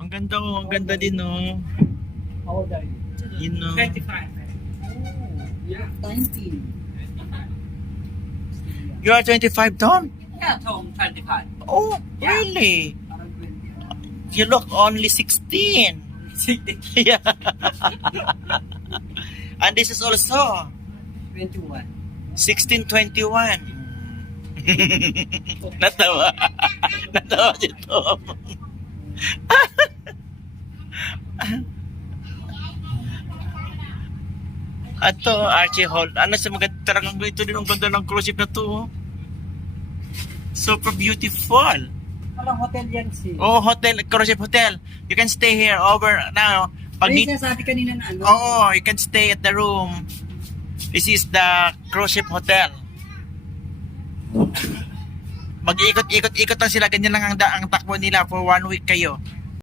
Ang ganda oh, ang ganda din oh. How old are you? Yun oh. 25. Yeah. 19. You are 25, Tom? Yeah, Tom, 25. Oh, really? You look only 16. Yeah. And this is also 21. 1621. Natawa. Natawa si Tom. Ato, Archie Hall. Ano sa mga talagang ito din ang ganda ng cruise ship na to. Oh. Super beautiful. Walang hotel yan si. Oh, hotel, cruise ship hotel. You can stay here over now. Pag Ay, sinasabi kanina na ano. Oo, you can stay at the room. This is the cruise ship hotel. Mag-ikot-ikot-ikot lang sila. Ganyan lang ang takbo nila for 1 week kayo.